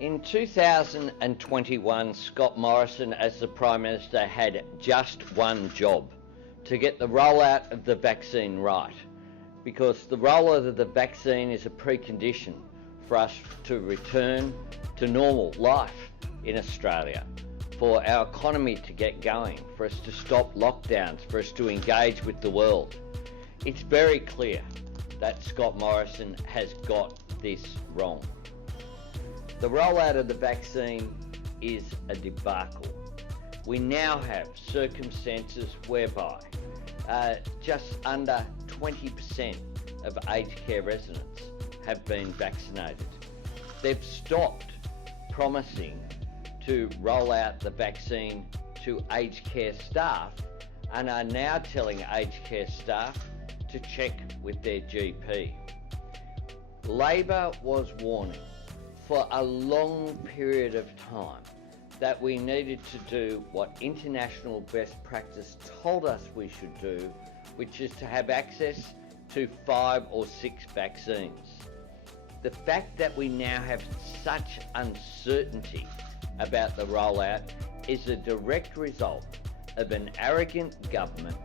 In 2021, Scott Morrison, as the Prime Minister, had just one job: to get the rollout of the vaccine right, because the rollout of the vaccine is a precondition for us to return to normal life in Australia, for our economy to get going, for us to stop lockdowns, for us to engage with the world. It's very clear that Scott Morrison has got this wrong. The rollout of the vaccine is a debacle. We now have circumstances whereby just under 20% of aged care residents have been vaccinated. They've stopped promising to roll out the vaccine to aged care staff and are now telling aged care staff to check with their GP. Labor was warning for a long period of time that we needed to do what international best practice told us we should do, which is to have access to 5 or 6 vaccines. The fact that we now have such uncertainty about the rollout is a direct result of an arrogant government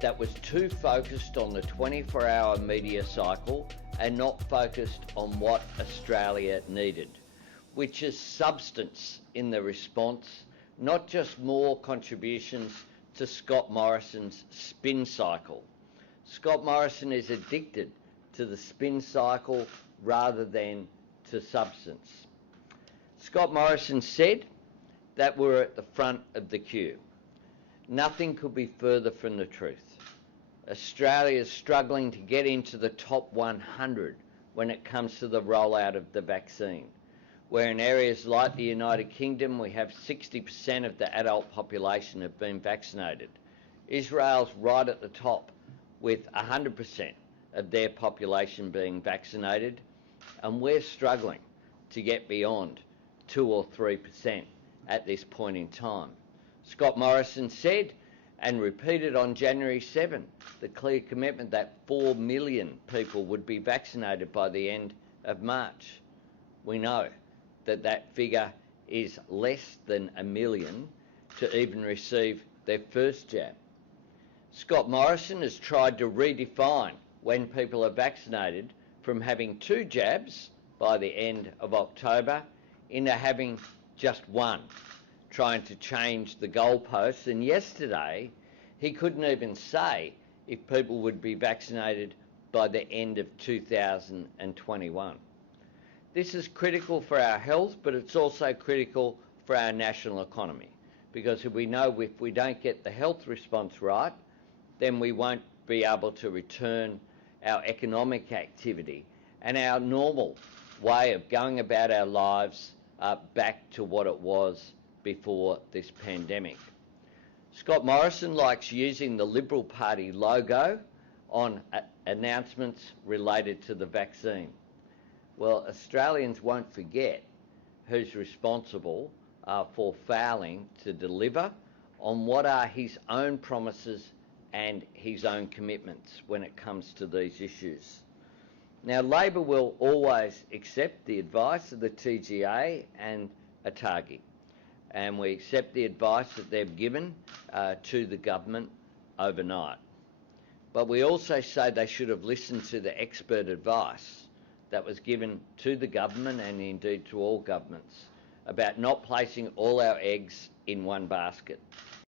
that was too focused on the 24-hour media cycle and not focused on what Australia needed, which is substance in the response, not just more contributions to Scott Morrison's spin cycle. Scott Morrison is addicted to the spin cycle rather than to substance. Scott Morrison said that we're at the front of the queue. Nothing could be further from the truth. Australia is struggling to get into the top 100 when it comes to the rollout of the vaccine, where in areas like the United Kingdom we have 60% of the adult population have been vaccinated. Israel's right at the top with 100% of their population being vaccinated, and we're struggling to get beyond 2 or 3% at this point in time. Scott Morrison said and repeated on January 7 the clear commitment that 4 million people would be vaccinated by the end of March. We know that that figure is less than 1 million to even receive their first jab. Scott Morrison has tried to redefine when people are vaccinated from having 2 jabs by the end of October into having just 1, trying to change the goalposts. And yesterday he couldn't even say if people would be vaccinated by the end of 2021. This is critical for our health, but it's also critical for our national economy, because if we know if we don't get the health response right, then we won't be able to return our economic activity and our normal way of going about our lives back to what it was before this pandemic. Scott Morrison likes using the Liberal Party logo on announcements related to the vaccine. Well, Australians won't forget who's responsible for failing to deliver on what are his own promises and his own commitments when it comes to these issues. Now, Labor will always accept the advice of the TGA and ATAGI, and we accept the advice that they've given to the government overnight. But we also say they should have listened to the expert advice that was given to the government and indeed to all governments about not placing all our eggs in one basket.